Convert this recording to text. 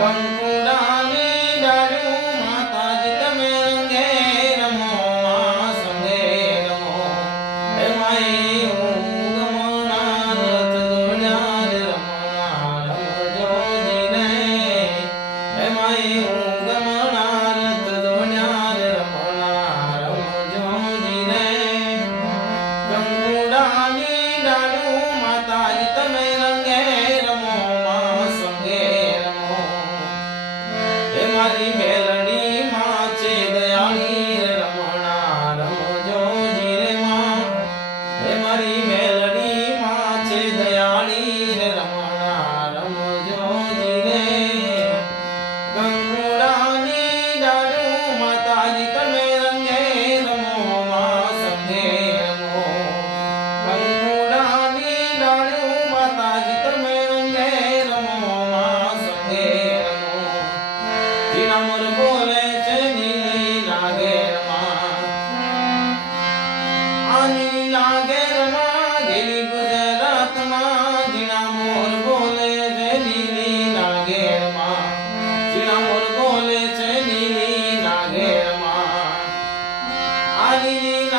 Bye. બોલે છે નીલી નાગેરમાં આ ગેરી